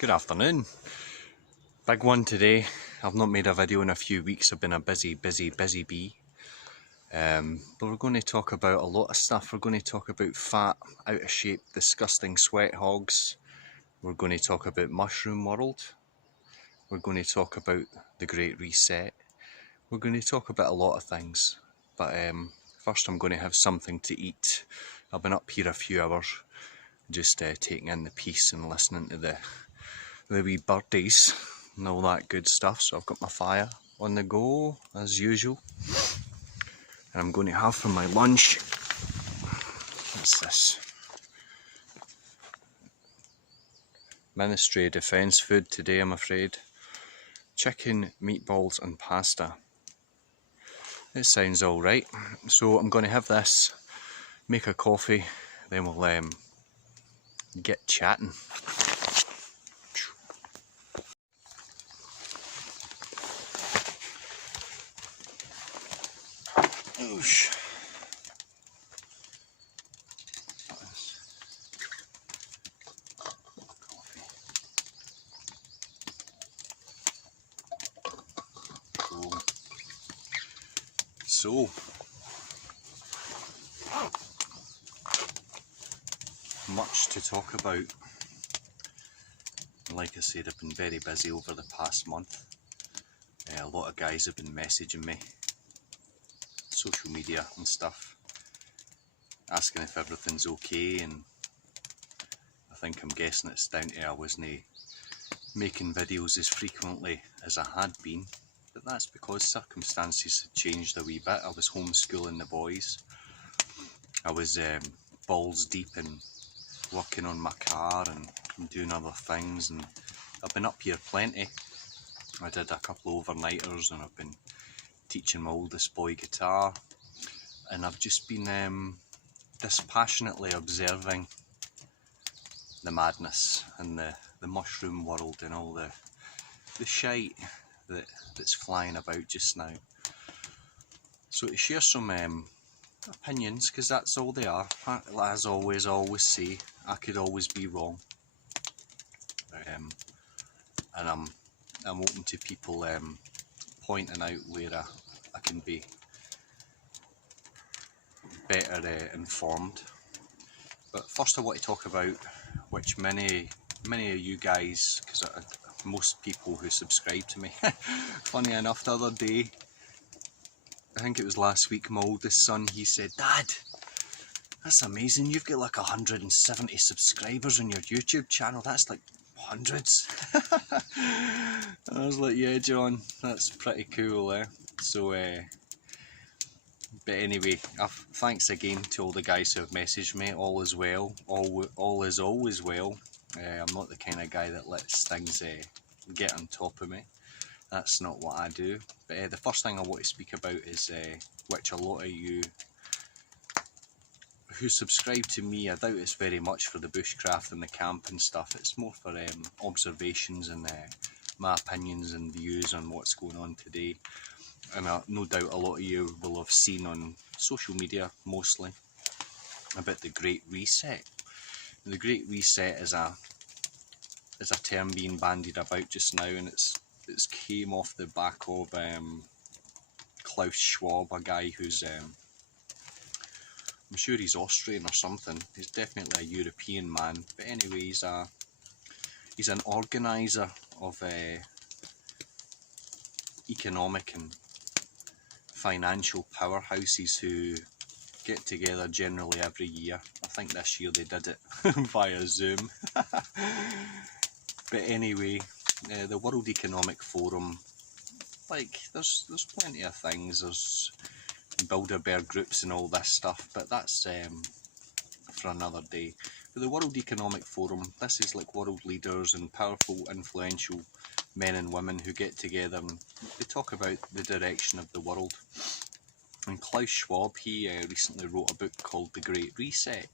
Good afternoon. Big one today. I've not made a video in a few weeks. I've been a busy bee. But we're going to talk about a lot of stuff. We're going to talk about fat, out of shape, disgusting sweat hogs. We're going to talk about mushroom world. We're going to talk about the Great Reset. We're going to talk about a lot of things. But first I'm going to have something to eat. I've been up here a few hours, just taking in the peace and listening to the wee birdies and all that good stuff. So I've got my fire on the go as usual, and I'm going to have for my lunch, what's this? Ministry of Defence food today, I'm afraid. Chicken, meatballs and pasta. It sounds alright. So I'm going to have this, make a coffee, then we'll get chatting. Oosh. So, much to talk about. Like I said, I've been very busy over the past month. A lot of guys have been messaging me, social media and stuff, asking if everything's okay, and I'm guessing it's down to I wasn't making videos as frequently as I had been, but that's because circumstances had changed a wee bit. I was homeschooling the boys, I was balls deep in working on my car and doing other things, and I've been up here plenty. I did a couple of overnighters and I've been teaching my oldest boy guitar, and I've just been dispassionately observing the madness and the mushroom world and all the shite that's flying about just now. So to share some opinions, because that's all they are. As always say, I could always be wrong, and I'm open to people pointing out where I can be better informed. But first I want to talk about, which many of you guys, because most people who subscribe to me, funny enough, the other day, I think it was last week, my oldest son, he said, "Dad, that's amazing, you've got like 170 subscribers on your YouTube channel, that's like hundreds." And I was like, "Yeah, John, that's pretty cool, eh?" So, but anyway, thanks again to all the guys who have messaged me. All is well, all is always well. I'm not the kind of guy that lets things get on top of me. That's not what I do. But the first thing I want to speak about is, which a lot of you who subscribe to me, I doubt it's very much for the bushcraft and the camp and stuff. It's more for observations and my opinions and views on what's going on today. And no doubt a lot of you will have seen on social media mostly about the Great Reset. The Great Reset is a term being bandied about just now, and it's came off the back of Klaus Schwab, a guy who's I'm sure he's Austrian or something. He's definitely a European man, but anyway, he's an organiser of economic and financial powerhouses who get together generally every year. I think this year they did it via Zoom. But anyway, the World Economic Forum, like there's plenty of things. There's Bilderberg groups and all this stuff, but that's for another day. But the World Economic Forum, this is like world leaders and powerful, influential men and women who get together and they talk about the direction of the world. And Klaus Schwab, he recently wrote a book called The Great Reset.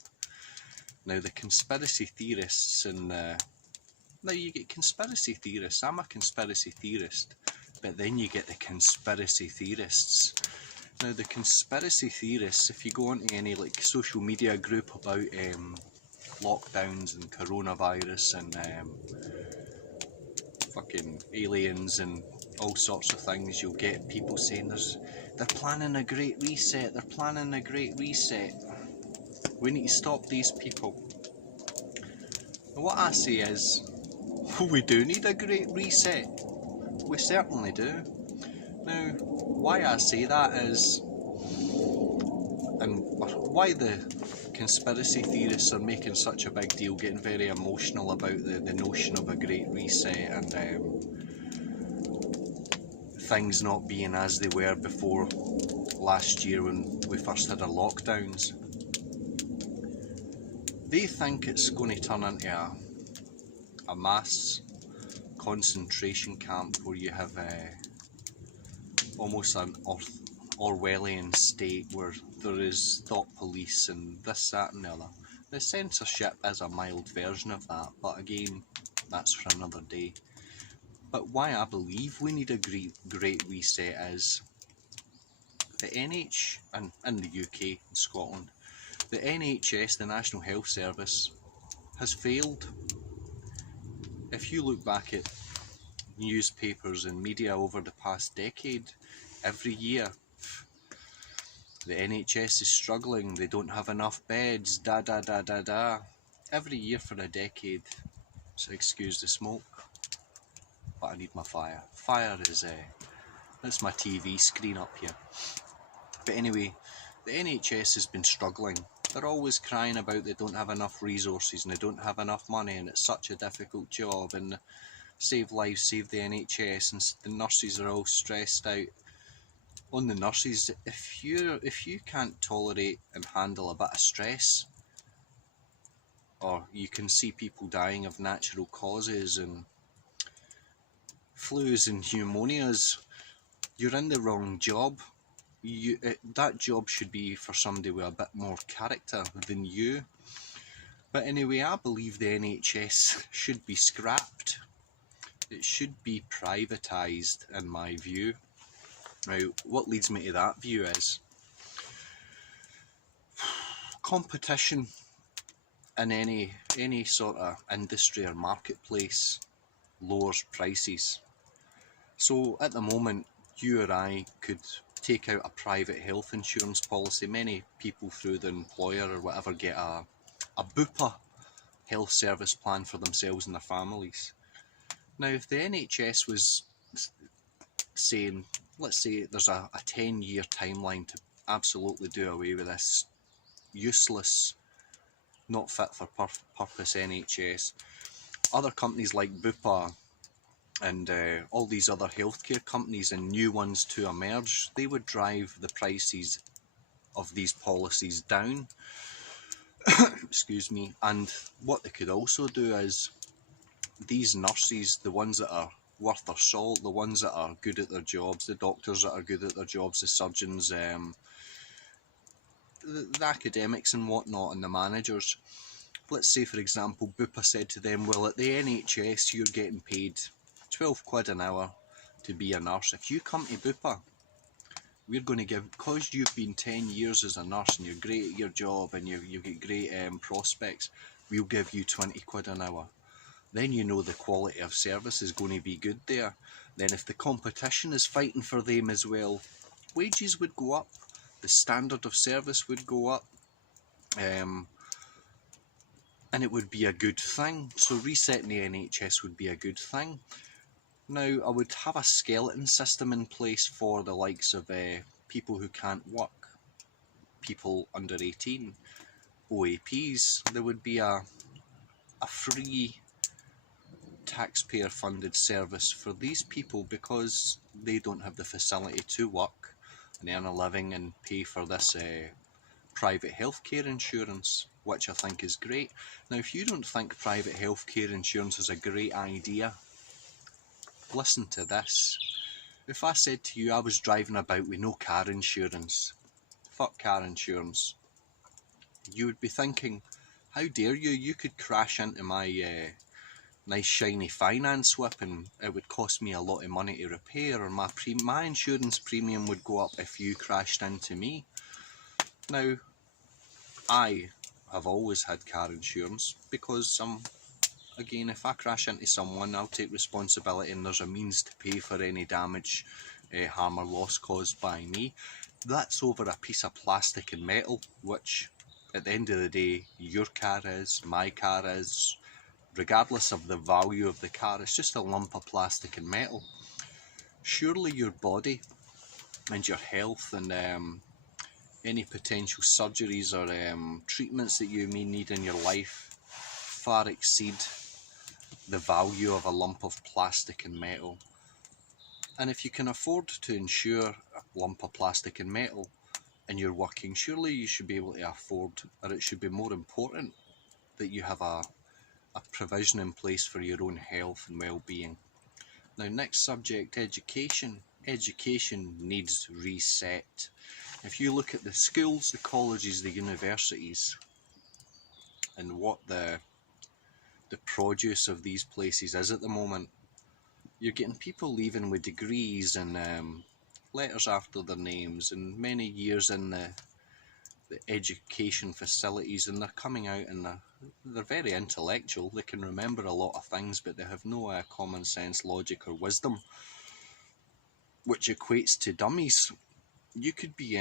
Now the conspiracy theorists and now you get conspiracy theorists. I'm a conspiracy theorist, but then you get the conspiracy theorists. Now the conspiracy theorists, if you go onto any like social media group about lockdowns and coronavirus and fucking aliens and all sorts of things, you'll get people saying they're planning a great reset, they're planning a great reset. We need to stop these people. And what I say is, we do need a great reset. We certainly do. Now, why I say that is, and why the conspiracy theorists are making such a big deal, getting very emotional about the notion of a great reset and things not being as they were before last year when we first had our lockdowns. They think it's going to turn into a mass concentration camp where you have almost an Orwellian state where there is thought police and this, that and the other. The censorship is a mild version of that, but again, that's for another day. But why I believe we need a great reset is the NH, and in the UK and Scotland, the NHS, the National Health Service, has failed. If you look back at newspapers and media over the past decade, every year the NHS is struggling, they don't have enough beds, every year for a decade. So excuse the smoke, but I need my fire. Fire is that's my TV screen up here. But anyway, the NHS has been struggling. They're always crying about they don't have enough resources and they don't have enough money and it's such a difficult job, and save lives, save the NHS, and the nurses are all stressed out. On the nurses, if you can't tolerate and handle a bit of stress, or you can see people dying of natural causes and flus and pneumonias, you're in the wrong job. That job should be for somebody with a bit more character than you. But anyway, I believe the NHS should be scrapped. It should be privatised, in my view. Now, what leads me to that view is competition in any sort of industry or marketplace lowers prices. So at the moment, you or I could take out a private health insurance policy. Many people through their employer or whatever get a BUPA health service plan for themselves and their families. Now, if the NHS was saying, let's say there's a 10-year timeline to absolutely do away with this useless, not fit for purpose NHS, other companies like Bupa and all these other healthcare companies and new ones to emerge, they would drive the prices of these policies down. Excuse me. And what they could also do is, these nurses, the ones that are worth their salt, the ones that are good at their jobs, the doctors that are good at their jobs, the surgeons, the academics and whatnot, and the managers. Let's say, for example, Bupa said to them, well, at the NHS you're getting paid 12 quid an hour to be a nurse. If you come to Bupa, we're going to give, because you've been 10 years as a nurse and you're great at your job and you get great prospects, we'll give you 20 quid an hour. Then you know the quality of service is going to be good there. Then if the competition is fighting for them as well, wages would go up, the standard of service would go up, and it would be a good thing. So resetting the NHS would be a good thing. Now, I would have a skeleton system in place for the likes of people who can't work, people under 18, OAPs. There would be a free taxpayer funded service for these people because they don't have the facility to work and earn a living and pay for this private healthcare insurance, which I think is great. Now, if you don't think private healthcare insurance is a great idea, listen to this. If I said to you I was driving about with no car insurance, fuck car insurance, you would be thinking, how dare you? You could crash into my nice shiny finance whip and it would cost me a lot of money to repair, or my insurance premium would go up if you crashed into me. Now, I have always had car insurance because I'm again, if I crash into someone, I'll take responsibility and there's a means to pay for any damage, harm or loss caused by me. That's over a piece of plastic and metal, which at the end of the day, your car is, my car is, regardless of the value of the car, it's just a lump of plastic and metal. Surely your body and your health and any potential surgeries or treatments that you may need in your life far exceed the value of a lump of plastic and metal. And if you can afford to insure a lump of plastic and metal and you're working, surely you should be able to afford, or it should be more important, that you have a provision in place for your own health and well-being. Now, next subject, education. Education needs reset. If you look at the schools, the colleges, the universities, and what the produce of these places is at the moment, you're getting people leaving with degrees and letters after their names and many years in the education facilities, and they're coming out and they're very intellectual. They can remember a lot of things, but they have no common sense, logic or wisdom, which equates to dummies. You could be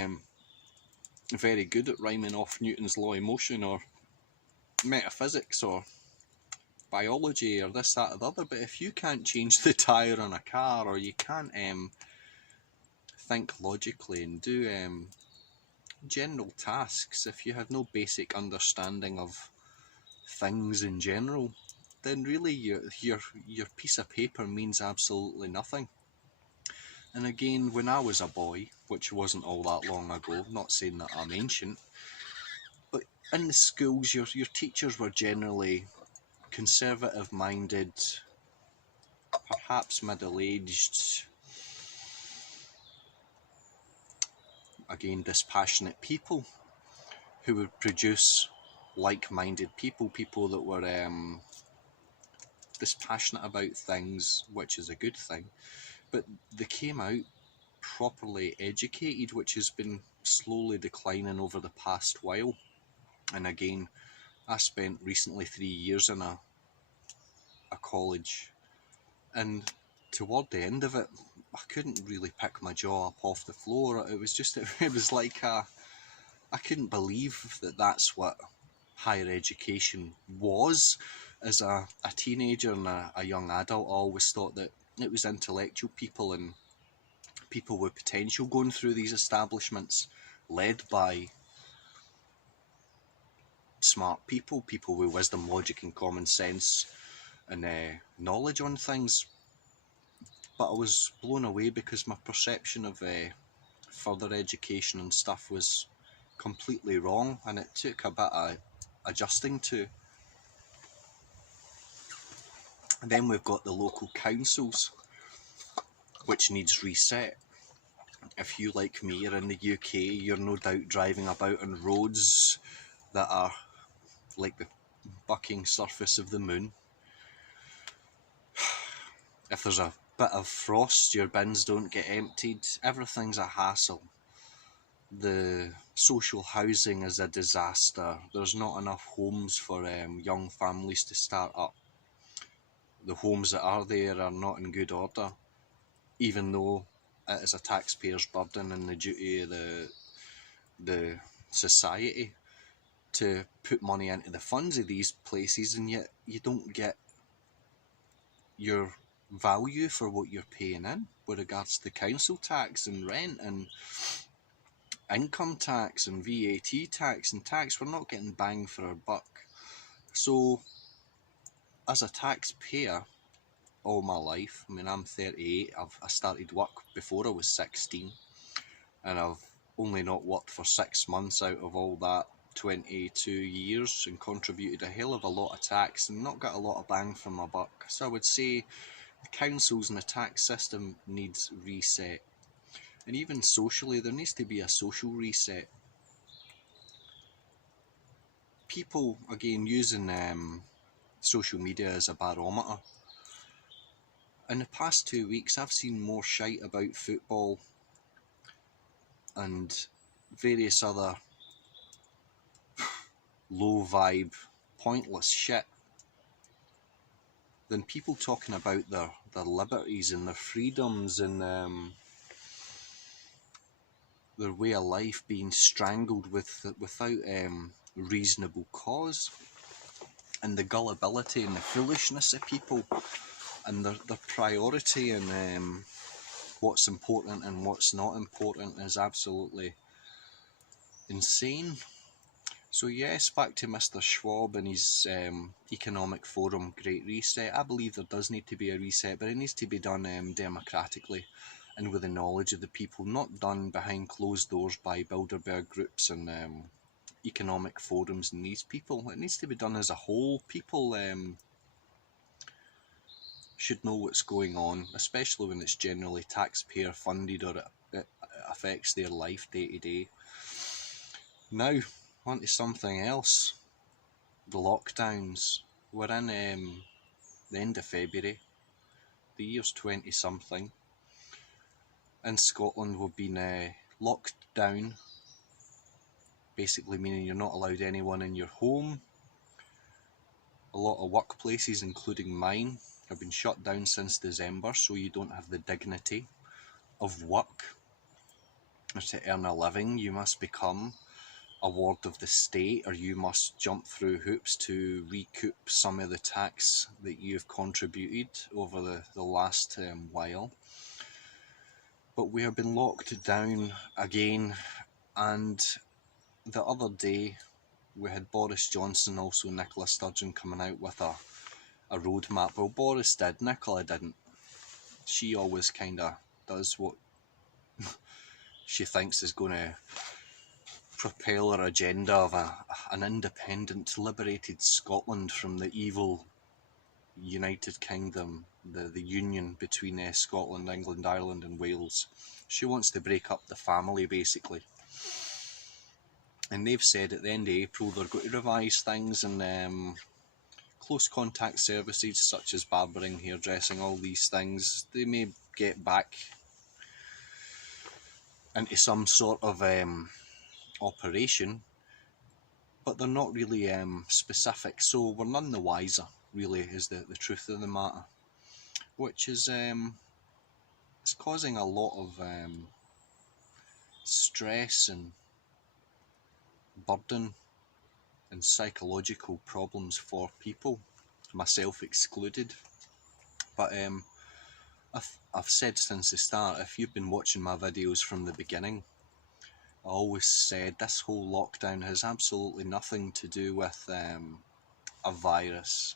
very good at rhyming off Newton's law of motion or metaphysics or biology or this, that or the other, but if you can't change the tyre on a car, or you can't think logically and do general tasks, if you have no basic understanding of things in general, then really your piece of paper means absolutely nothing. And again, when I was a boy, which wasn't all that long ago, not saying that I'm ancient, but in the schools your teachers were generally conservative minded, perhaps middle-aged, again dispassionate people who would produce like-minded people that were dispassionate about things, which is a good thing, but they came out properly educated, which has been slowly declining over the past while. And again, I spent recently 3 years in a college, and toward the end of it, I couldn't really pick my jaw up off the floor. It was just, it was like I couldn't believe that that's what higher education was. As a teenager and a young adult, I always thought that it was intellectual people and people with potential going through these establishments, led by smart people with wisdom, logic and common sense and knowledge on things. But I was blown away because my perception of further education and stuff was completely wrong, and it took a bit of adjusting to. And then we've got the local councils, which needs reset. If you, like me, are in the UK, you're no doubt driving about on roads that are like the bucking surface of the moon. If there's a bit of frost, your bins don't get emptied. Everything's a hassle. The social housing is a disaster. There's not enough homes for young families to start up. The homes that are there are not in good order, even though it is a taxpayer's burden and the duty of the society to put money into the funds of these places, and yet you don't get your value for what you're paying in with regards to council tax and rent and income tax and VAT tax and tax. We're not getting bang for our buck. So as a taxpayer all my life, I mean, I'm 38, I started work before I was 16, and I've only not worked for 6 months out of all that 22 years and contributed a hell of a lot of tax and not got a lot of bang for my buck. So I would say the councils and the tax system needs reset. And even socially, there needs to be a social reset. People, again, using social media as a barometer. In the past 2 weeks, I've seen more shite about football and various other low vibe, pointless shit than people talking about their liberties and their freedoms and their way of life being strangled without reasonable cause, and the gullibility and the foolishness of people and their priority and what's important and what's not important is absolutely insane. So yes, back to Mr. Schwab and his economic forum Great Reset. I believe there does need to be a reset, but it needs to be done democratically and with the knowledge of the people, not done behind closed doors by Bilderberg groups and economic forums and these people. It needs to be done as a whole. People should know what's going on, especially when it's generally taxpayer funded or it affects their life day to day. Now, on to something else. The lockdowns. We're in the end of February. The year's 20 something. In Scotland we've been locked down, basically meaning you're not allowed anyone in your home. A lot of workplaces, including mine, have been shut down since December, so you don't have the dignity of work. To earn a living, you must become a ward of the state, or you must jump through hoops to recoup some of the tax that you've contributed over the last while. But we have been locked down again, and the other day we had Boris Johnson, also Nicola Sturgeon, coming out with a roadmap. Well, Boris did, Nicola didn't. She always kind of does what she thinks is going to propel her agenda of an independent, liberated Scotland from the evil United Kingdom, the union between Scotland, England, Ireland and Wales. She wants to break up the family, basically. And they've said at the end of April they're going to revise things, and close contact services such as barbering, hairdressing, all these things, they may get back into some sort of operation, but they're not really specific, so we're none the wiser, really, is the truth of the matter, which is it's causing a lot of stress and burden and psychological problems for people, myself excluded. But I've said since the start, if you've been watching my videos from the beginning, I always said this whole lockdown has absolutely nothing to do with a virus,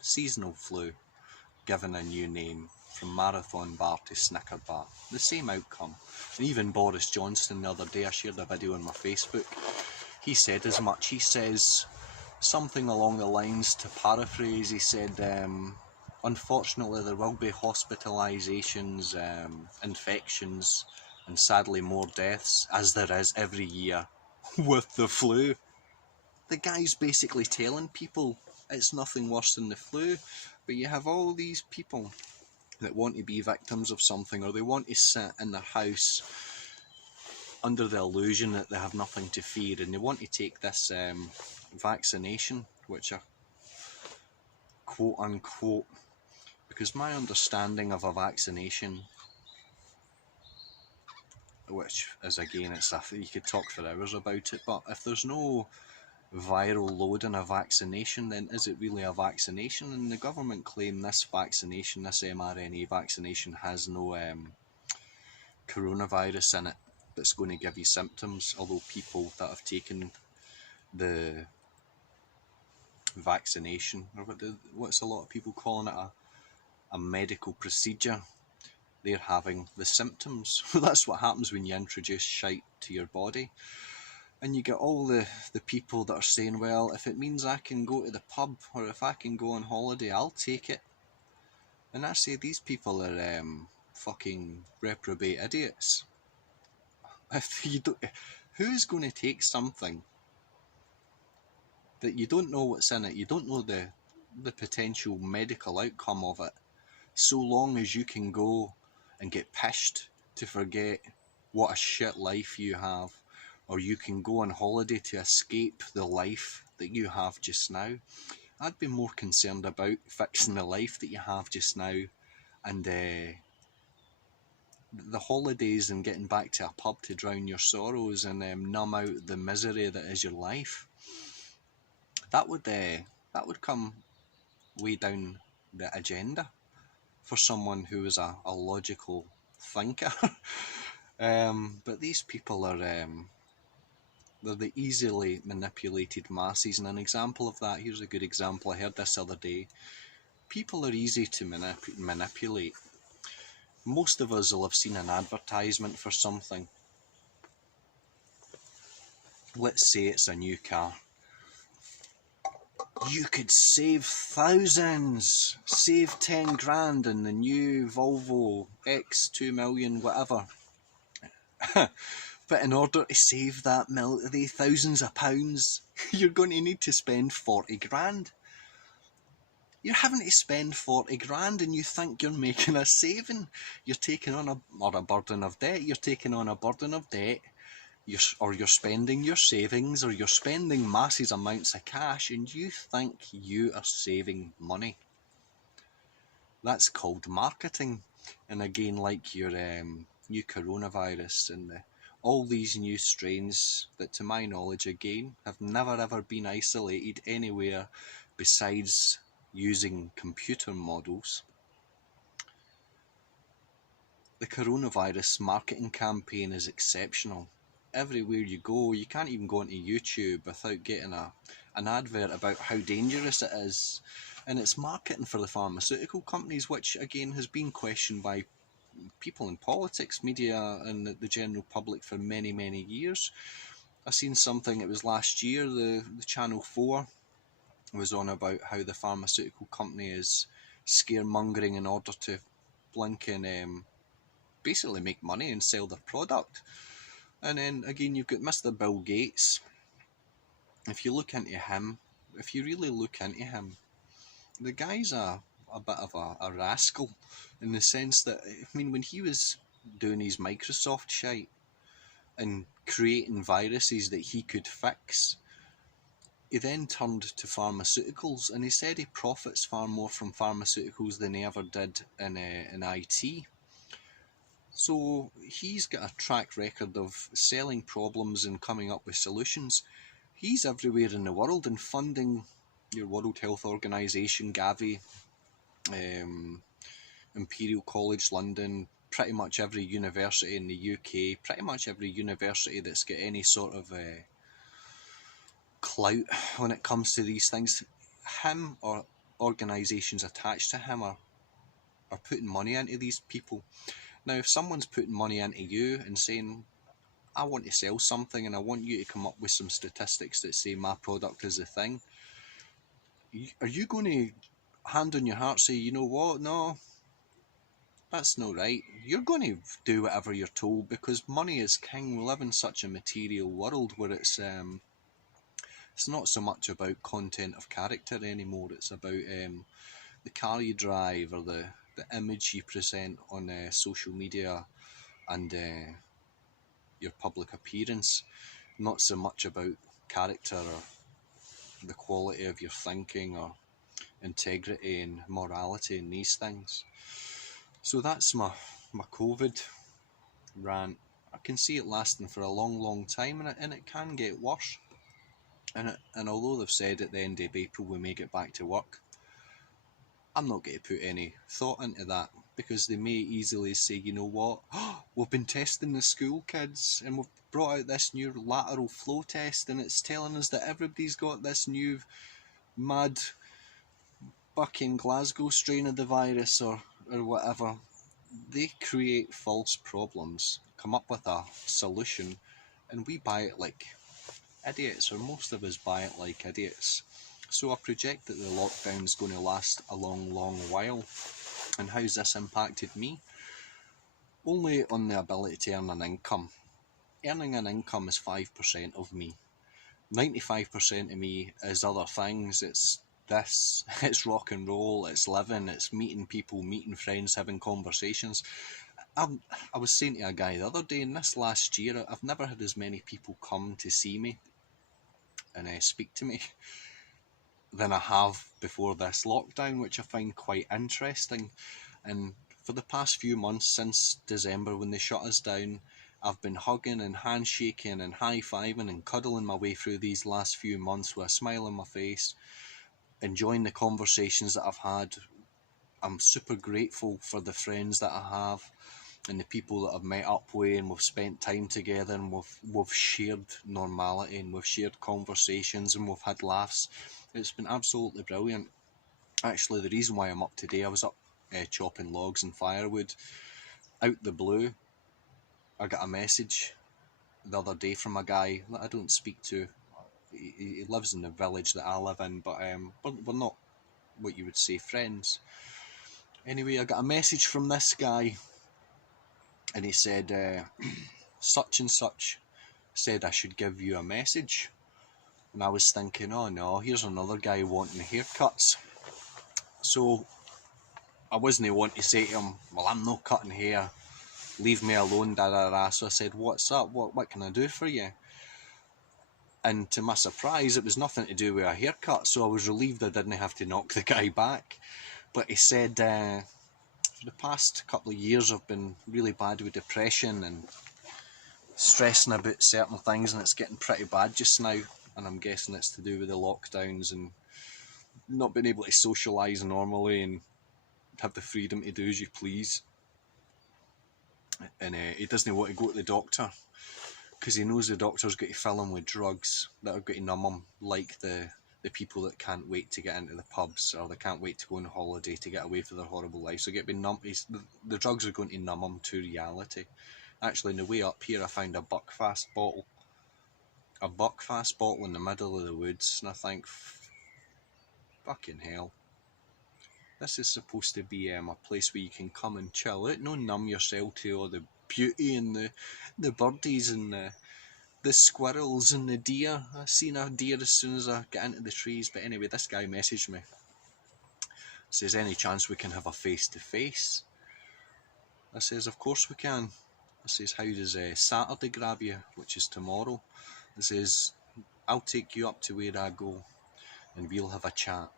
seasonal flu, given a new name, from marathon bar to Snicker bar, the same outcome. And even Boris Johnson the other day, I shared a video on my Facebook, he said as much. He says something along the lines, to paraphrase, he said, unfortunately there will be hospitalisations, infections, and sadly more deaths, as there is every year with the flu. The guy's basically telling people it's nothing worse than the flu, but you have all these people that want to be victims of something, or they want to sit in their house under the illusion that they have nothing to fear, and they want to take this vaccination, which are quote unquote, because my understanding of a vaccination, which is, again, it's you could talk for hours about it, but if there's no viral load in a vaccination, then is it really a vaccination? And the government claim this vaccination, this mRNA vaccination, has no coronavirus in it that's going to give you symptoms, although people that have taken the vaccination, or what's a lot of people calling it, a medical procedure, they're having the symptoms. That's what happens when you introduce shite to your body. And you get all the people that are saying, well, if it means I can go to the pub, or if I can go on holiday, I'll take it. And I say these people are fucking reprobate idiots. If you don't, who's going to take something that you don't know what's in it, you don't know the potential medical outcome of it, so long as you can go and get pissed to forget what a shit life you have, or you can go on holiday to escape the life that you have just now, I'd be more concerned about fixing the life that you have just now, and the holidays and getting back to a pub to drown your sorrows and numb out the misery that is your life. That would come way down the agenda for someone who is a logical thinker. But these people are they're the easily manipulated masses, and an example of that, here's a good example, I heard this the other day. People are easy to manipulate. Most of us will have seen an advertisement for something. Let's say it's a new car. You could save thousands, save 10 grand in the new Volvo X 2 million whatever. But in order to save that the thousands of pounds, you're going to need to spend 40 grand. You're having to spend 40 grand and you think you're making a saving. You're taking on a burden of debt. You're taking on a burden of debt. You're spending your savings, or you're spending massive amounts of cash, and you think you are saving money. That's called marketing. And again, like your new coronavirus and all these new strains that, to my knowledge, again, have never ever been isolated anywhere besides using computer models. The coronavirus marketing campaign is exceptional. Everywhere you go, you can't even go onto YouTube without getting an advert about how dangerous it is. And it's marketing for the pharmaceutical companies, which again has been questioned by people in politics, media and the general public for many, many years. I seen something, it was last year, the Channel 4 was on about how the pharmaceutical company is scaremongering in order to blink and basically make money and sell their product. And then again, you've got Mr. Bill Gates. If you look into him, if you really look into him, the guy's a bit of a rascal, in the sense that, I mean, when he was doing his Microsoft shite and creating viruses that he could fix, he then turned to pharmaceuticals, and he said he profits far more from pharmaceuticals than he ever did in IT. So he's got a track record of selling problems and coming up with solutions. He's everywhere in the world and funding your World Health Organization, Gavi, Imperial College London, pretty much every university in the UK, pretty much every university that's got any sort of clout when it comes to these things. Him or organisations attached to him are putting money into these people. Now, if someone's putting money into you and saying, I want to sell something and I want you to come up with some statistics that say my product is the thing, are you going to, hand on your heart, say, you know what, no, that's not right? You're going to do whatever you're told, because money is king. We live in such a material world where it's not so much about content of character anymore. It's about the car you drive or the image you present on social media and your public appearance, not so much about character or the quality of your thinking or integrity and morality and these things. So that's my COVID rant. I can see it lasting for a long time, and it can get worse. And although they've said at the end of April we may get back to work, I'm not going to put any thought into that, because they may easily say, you know what, we've been testing the school kids and we've brought out this new lateral flow test and it's telling us that everybody's got this new mad fucking Glasgow strain of the virus or whatever. They create false problems, come up with a solution, and we buy it like idiots, or most of us buy it like idiots. So I project that the lockdown's going to last a long while. And how's this impacted me? Only on the ability to earn an income. Earning an income is 5% of me. 95% of me is other things. It's this, it's rock and roll, it's living, it's meeting people, meeting friends, having conversations. I was saying to a guy the other day, in this last year, I've never had as many people come to see me and speak to me. than I have before this lockdown, which I find quite interesting. And for the past few months, since December when they shut us down, I've been hugging and handshaking and high-fiving and cuddling my way through these last few months with a smile on my face, enjoying the conversations that I've had. I'm super grateful for the friends that I have and the people that I've met up with, and we've spent time together, and we've shared normality, and we've shared conversations, and we've had laughs. It's been absolutely brilliant. Actually, the reason why I'm up today, I was up chopping logs and firewood. Out the blue, I got a message the other day from a guy that I don't speak to. He lives in the village that I live in, but we're not what you would say friends. Anyway, I got a message from this guy, and he said, such and such said I should give you a message. And I was thinking, oh no, here's another guy wanting haircuts. So I wasn't wanting to say to him, well, I'm not cutting hair, leave me alone, da da da. So I said, what's up, what can I do for you? And to my surprise, it was nothing to do with a haircut, so I was relieved I didn't have to knock the guy back. But he said, for the past couple of years I've been really bad with depression and stressing about certain things, and it's getting pretty bad just now, and I'm guessing it's to do with the lockdowns and not being able to socialise normally and have the freedom to do as you please. And he doesn't want to go to the doctor because he knows the doctor's got to fill him with drugs that are going to numb him, like the people that can't wait to get into the pubs, or they can't wait to go on holiday to get away from their horrible lives. So get be numb. The drugs are going to numb him to reality. Actually, on the way up here, I found a Buckfast bottle. A Buckfast bottle in the middle of the woods, and I think, fucking hell. This is supposed to be a place where you can come and chill out, no numb yourself to all the beauty and the birdies and the squirrels and the deer. I seen a deer as soon as I get into the trees. But anyway, this guy messaged me. Says, any chance we can have a face-to-face? I says, of course we can. I says, how does Saturday grab you, which is tomorrow? I says, I'll take you up to where I go and we'll have a chat.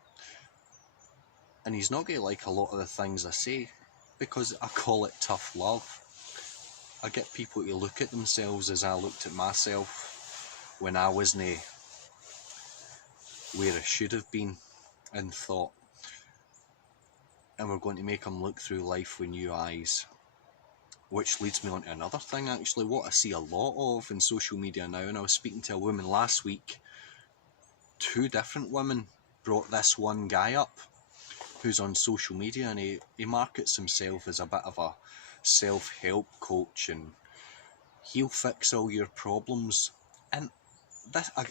And he's not going to like a lot of the things I say, because I call it tough love. I get people to look at themselves as I looked at myself when I wasn't where I should have been in thought. And we're going to make them look through life with new eyes. Which leads me on to another thing, actually, what I see a lot of in social media now. And I was speaking to a woman last week. 2 different women brought this one guy up who's on social media, and he markets himself as a bit of a self-help coach, and he'll fix all your problems. And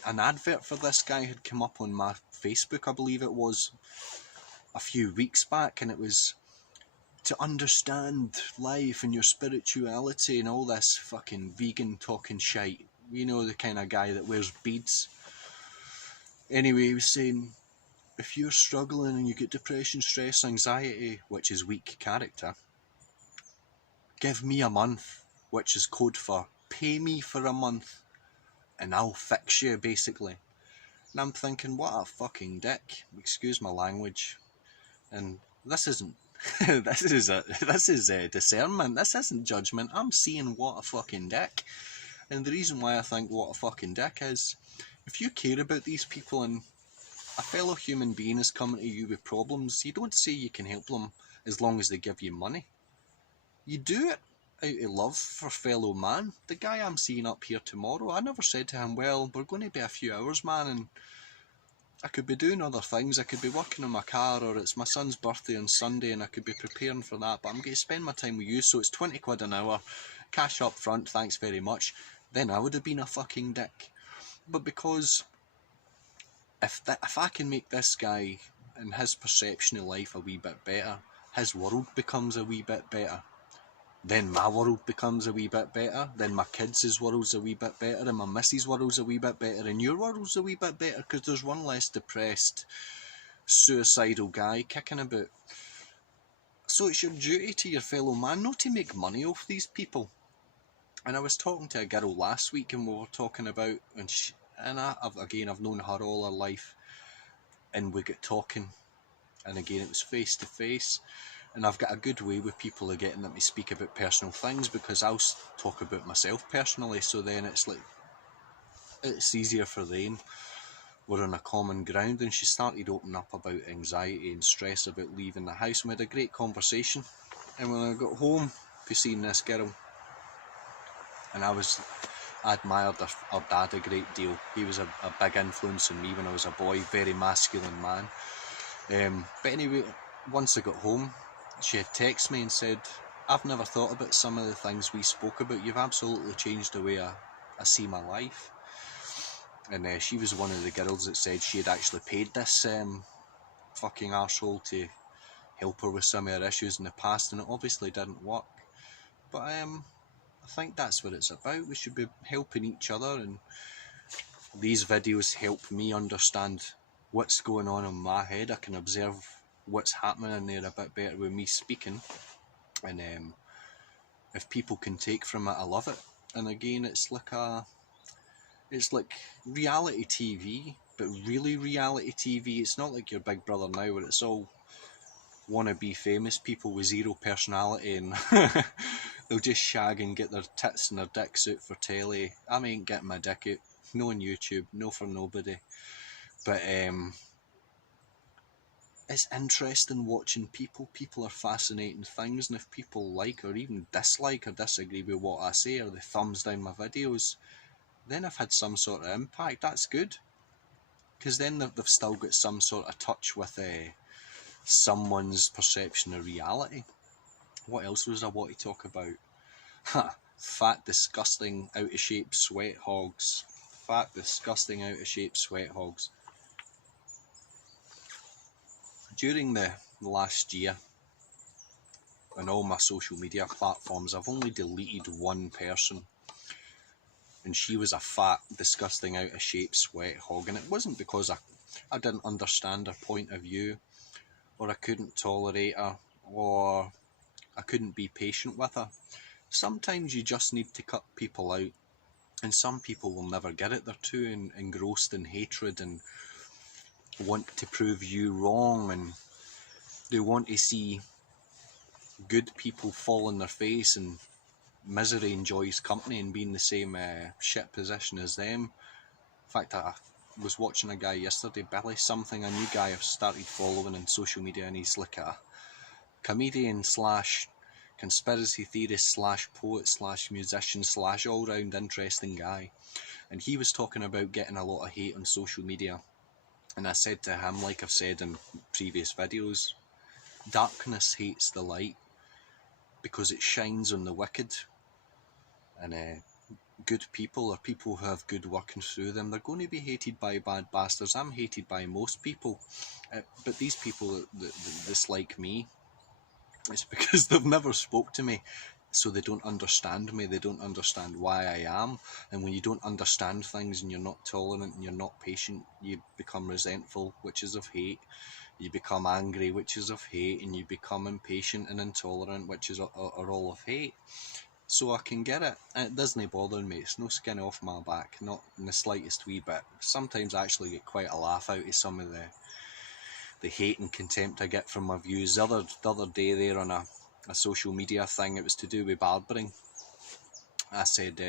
an advert for this guy had come up on my Facebook, I believe it was, a few weeks back, and it was to understand life and your spirituality and all this fucking vegan talking shite. You know, the kind of guy that wears beads. Anyway, he was saying, if you're struggling and you get depression, stress, anxiety, which is weak character, give me a month, which is code for pay me for a month and I'll fix you, basically. And I'm thinking, what a fucking dick, excuse my language. And this isn't this is discernment, this isn't judgment. I'm seeing what a fucking dick. And the reason why I think what a fucking dick is, if you care about these people and a fellow human being is coming to you with problems, you don't say you can help them as long as they give you money. You do it out of love for fellow man. The guy I'm seeing up here tomorrow, I never said to him, well, we're going to be a few hours, man, and I could be doing other things. I could be working on my car, or it's my son's birthday on Sunday and I could be preparing for that, but I'm going to spend my time with you, so it's 20 quid an hour, cash up front, thanks very much. Then I would have been a fucking dick. But because if I can make this guy and his perception of life a wee bit better, his world becomes a wee bit better. Then my world becomes a wee bit better. Then my kids' world's a wee bit better. And my missus' world's a wee bit better. And your world's a wee bit better, because there's one less depressed, suicidal guy kicking about. So it's your duty to your fellow man not to make money off these people. And I was talking to a girl last week, and we were talking about, I've known her all her life, and we got talking, and again it was face to face, and I've got a good way with people of getting them to speak about personal things, because I'll talk about myself personally, so then it's like, it's easier for them. We're on a common ground, and she started opening up about anxiety and stress about leaving the house, and we had a great conversation. And when I got home, we seen this girl, and I admired her dad a great deal. He was a big influence on me when I was a boy, very masculine man. But anyway, once I got home, she had texted me and said, I've never thought about some of the things we spoke about. You've absolutely changed the way I see my life. And she was one of the girls that said she had actually paid this fucking arsehole to help her with some of her issues in the past, and it obviously didn't work. But I think that's what it's about. We should be helping each other, and these videos help me understand what's going on in my head. I can observe what's happening in there a bit better with me speaking, and if people can take from it, I love it. And again, it's like reality TV, but really reality TV. It's not like your Big Brother now, where it's all wannabe famous people with zero personality, and they'll just shag and get their tits and their dicks out for telly. I ain't getting my dick out, no on YouTube, no for nobody. But it's interesting watching people. People are fascinating things, and if people like or even dislike or disagree with what I say, or they thumbs down my videos, then I've had some sort of impact. That's good, because then they've still got some sort of touch with someone's perception of reality. What else was I want to talk about? Fat, disgusting, out of shape sweat hogs. Fat, disgusting, out of shape sweat hogs. During the last year, on all my social media platforms, I've only deleted one person, and she was a fat, disgusting, out of shape sweat hog. And it wasn't because I didn't understand her point of view, or I couldn't tolerate her, or I couldn't be patient with her. Sometimes you just need to cut people out, and some people will never get it. They're too engrossed in hatred and want to prove you wrong, and they want to see good people fall on their face, and misery enjoys company and be in the same shit position as them. In fact, I was watching a guy yesterday, Billy something, a new guy I've started following on social media, and he's like a comedian slash conspiracy theorist slash poet slash musician slash all round interesting guy. And he was talking about getting a lot of hate on social media, and I said to him, like I've said in previous videos, darkness hates the light because it shines on the wicked. And good people, or people who have good working through them, they're going to be hated by bad bastards. I'm hated by most people, but these people that dislike me, it's because they've never spoke to me, so they don't understand me. They don't understand why I am. And when you don't understand things, and you're not tolerant, and you're not patient, you become resentful, which is of hate. You become angry, which is of hate, and you become impatient and intolerant, which is are all of hate. So I can get it, and it doesn't bother me. It's no skin off my back, not in the slightest wee bit. Sometimes I actually get quite a laugh out of some of the hate and contempt I get from my views. The other day there on a social media thing, it was to do with barbering. I said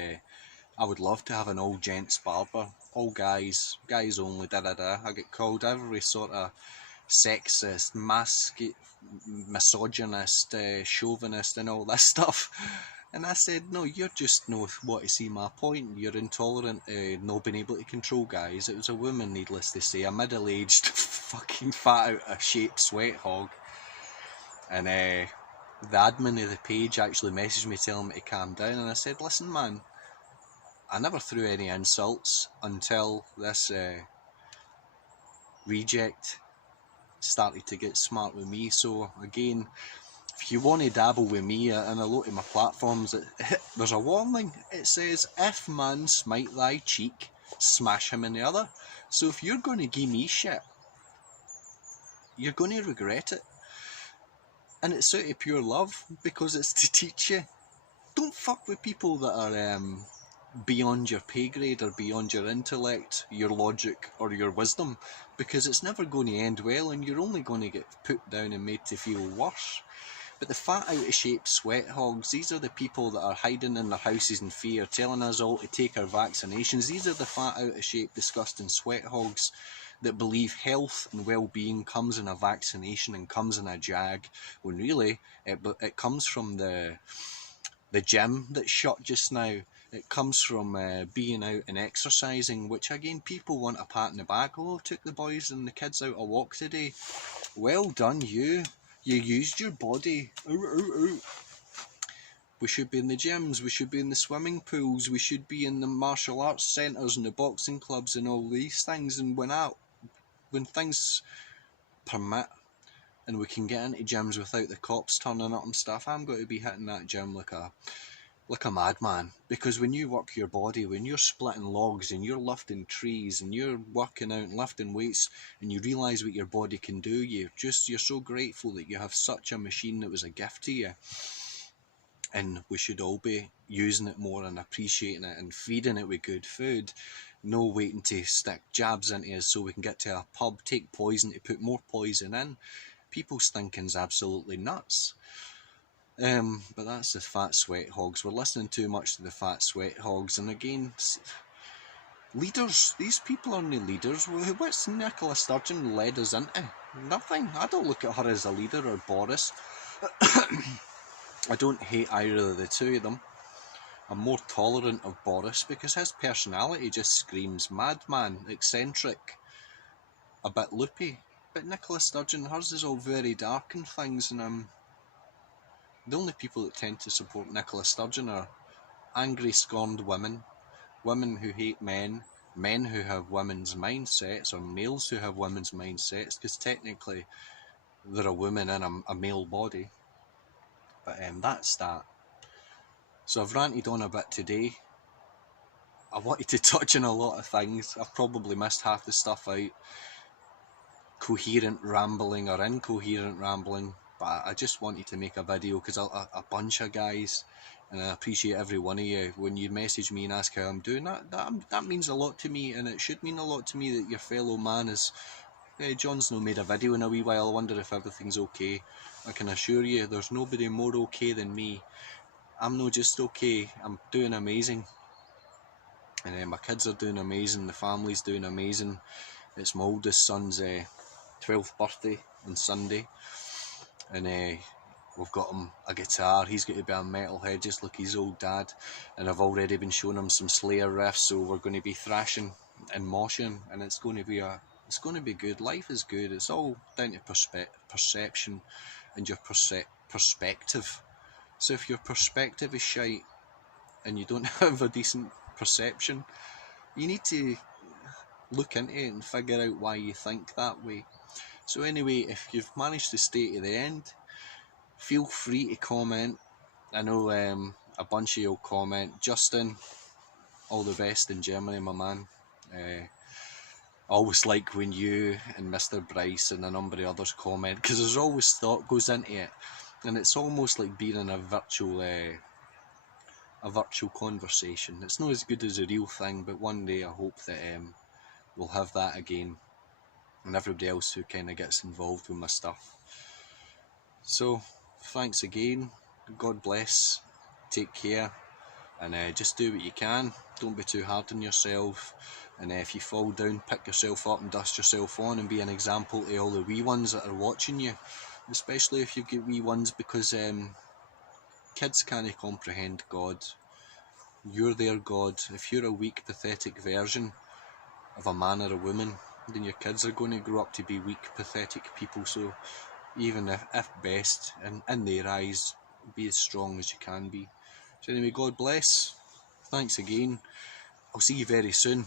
I would love to have an all gents barber, all guys only, da-da-da. I get called every sort of sexist, misogynist, chauvinist and all this stuff. And I said, no, you just know what to see my point. You're intolerant, not being able to control guys. It was a woman, needless to say, a middle-aged, fucking fat out of shape sweat hog. And the admin of the page actually messaged me telling me to calm down. And I said, listen, man, I never threw any insults until this reject started to get smart with me. So again, if you want to dabble with me and a lot of my platforms, there's a warning. It says, if man smite thy cheek, smash him in the other. So if you're going to give me shit, you're going to regret it. And it's out of pure love, because it's to teach you. Don't fuck with people that are beyond your pay grade or beyond your intellect, your logic or your wisdom, because it's never going to end well and you're only going to get put down and made to feel worse. But the fat out of shape sweat hogs, these are the people that are hiding in their houses in fear, telling us all to take our vaccinations. These are the fat out of shape disgusting sweat hogs that believe health and well-being comes in a vaccination and comes in a jag, when really it comes from the gym that's shut just now. It comes from being out and exercising, which again people want a pat in the back. Oh, took the boys and the kids out a walk today. Well done you. You used your body. Ow, ow, ow. We should be in the gyms, we should be in the swimming pools, we should be in the martial arts centres and the boxing clubs and all these things. And when things permit and we can get into gyms without the cops turning up and stuff, I'm going to be hitting that gym like a madman. Because when you work your body, when you're splitting logs and you're lifting trees and you're working out and lifting weights and you realise what your body can do, you're so grateful that you have such a machine that was a gift to you. And we should all be using it more and appreciating it and feeding it with good food. No waiting to stick jabs into us so we can get to a pub, take poison to put more poison in. People's thinking's absolutely nuts. But that's the fat sweat hogs. We're listening too much to the fat sweat hogs. And again, leaders, these people aren't the leaders. What's Nicola Sturgeon led us into? Nothing. I don't look at her as a leader, or Boris. I don't hate either of the two of them. I'm more tolerant of Boris because his personality just screams madman, eccentric, a bit loopy. But Nicola Sturgeon, hers is all very dark and things, and the only people that tend to support Nicola Sturgeon are angry, scorned women, women who hate men, men who have women's mindsets, or males who have women's mindsets, because technically they're a woman in a male body. But that's that. So I've ranted on a bit today. I wanted to touch on a lot of things. I've probably missed half the stuff out. Coherent rambling or incoherent rambling. But I just wanted to make a video because a bunch of guys, and I appreciate every one of you, when you message me and ask how I'm doing, that means a lot to me, and it should mean a lot to me that your fellow man is... John's not made a video in a wee while, I wonder if everything's okay. I can assure you there's nobody more okay than me. I'm not just okay, I'm doing amazing. And my kids are doing amazing, the family's doing amazing. It's my oldest son's 12th birthday on Sunday. And we've got him a guitar. He's going to be a metalhead just like his old dad. And I've already been showing him some Slayer riffs, so we're going to be thrashing and moshing, and it's going to be good. Life is good. It's all down to perception and your perspective. So if your perspective is shite and you don't have a decent perception, you need to look into it and figure out why you think that way. So anyway, if you've managed to stay to the end, feel free to comment. I know a bunch of you'll comment. Justin, all the best in Germany, my man. I always like when you and Mr. Bryce and a number of others comment, because there's always thought goes into it, and it's almost like being in a virtual conversation. It's not as good as a real thing, but one day I hope that we'll have that again, and everybody else who kind of gets involved with my stuff. So thanks again, God bless, take care, and just do what you can. Don't be too hard on yourself, and if you fall down, pick yourself up and dust yourself on, and be an example to all the wee ones that are watching you, especially if you've got wee ones, because kids can't comprehend God. You're their God. If you're a weak, pathetic version of a man or a woman, then your kids are going to grow up to be weak, pathetic people. So even if best, in their eyes, be as strong as you can be. So anyway, God bless. Thanks again. I'll see you very soon.